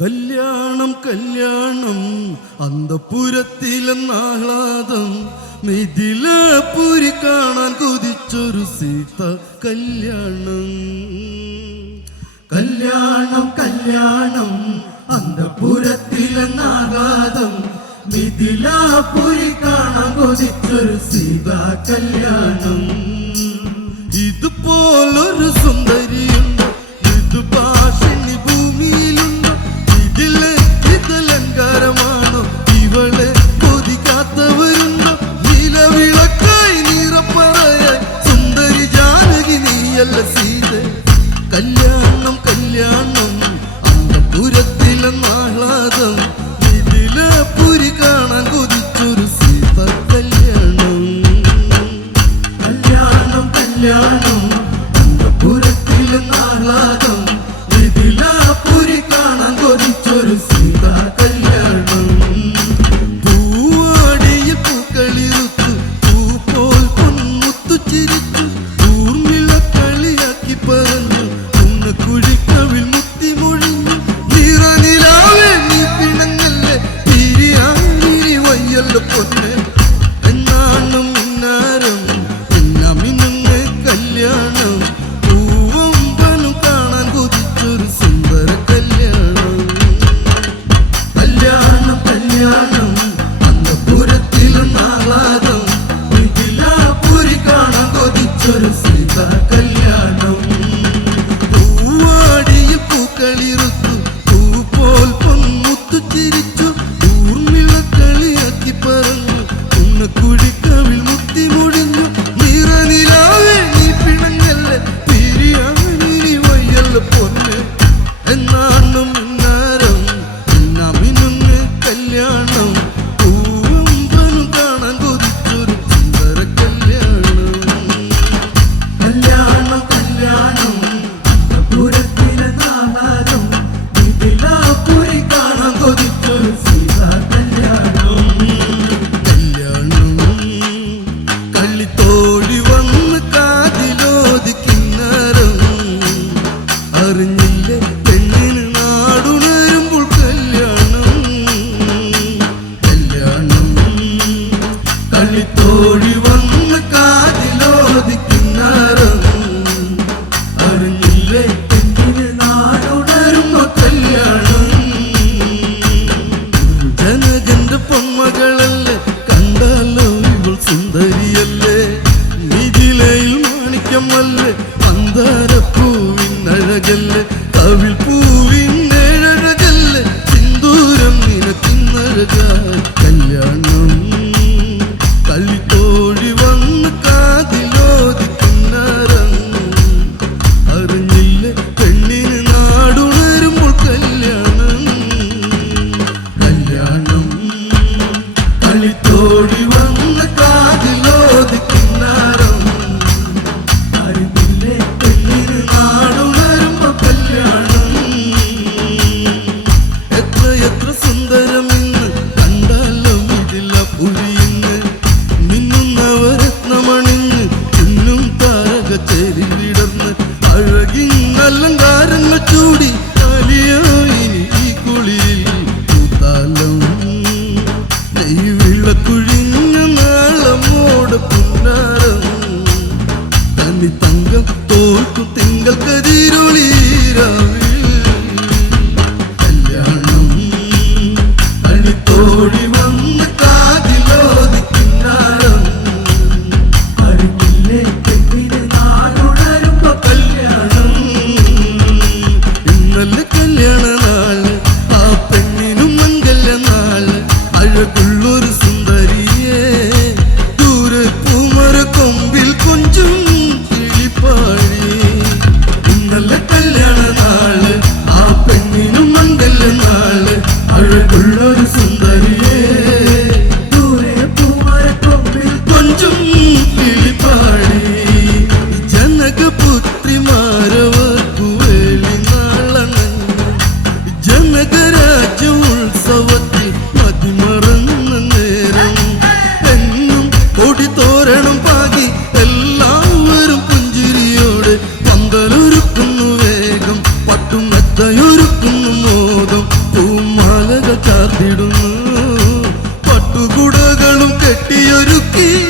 കല്യാണം കല്യാണം അന്തപുരത്തിലെന്നാഹ്ലാദം. മിഥിലപുരി കാണാൻ കൊതിച്ചൊരു സീത കല്യാണം. കല്യാണം കല്യാണം അന്തപുരത്തിലെന്നാഹ്ലാദം. മിഥിലാപുരി കാണാൻ കൊതിച്ചൊരു സീത കല്യാണം. ഇതുപോലൊരു സുന്ദരിയുണ്ട് നീയല്ല സീത. കല്യാണം കല്യാണം അന്തപുരത്തിലെന്നാഹ്ലാദം ഇതിലെ പുരി കാണാൻ കൊതിച്ചൊരു സീത കല്യാണം. കല്യാണം കല്യാണം. na na Lord, you perdido പട്ടുകുടകളും കെട്ടിയൊരുക്കി.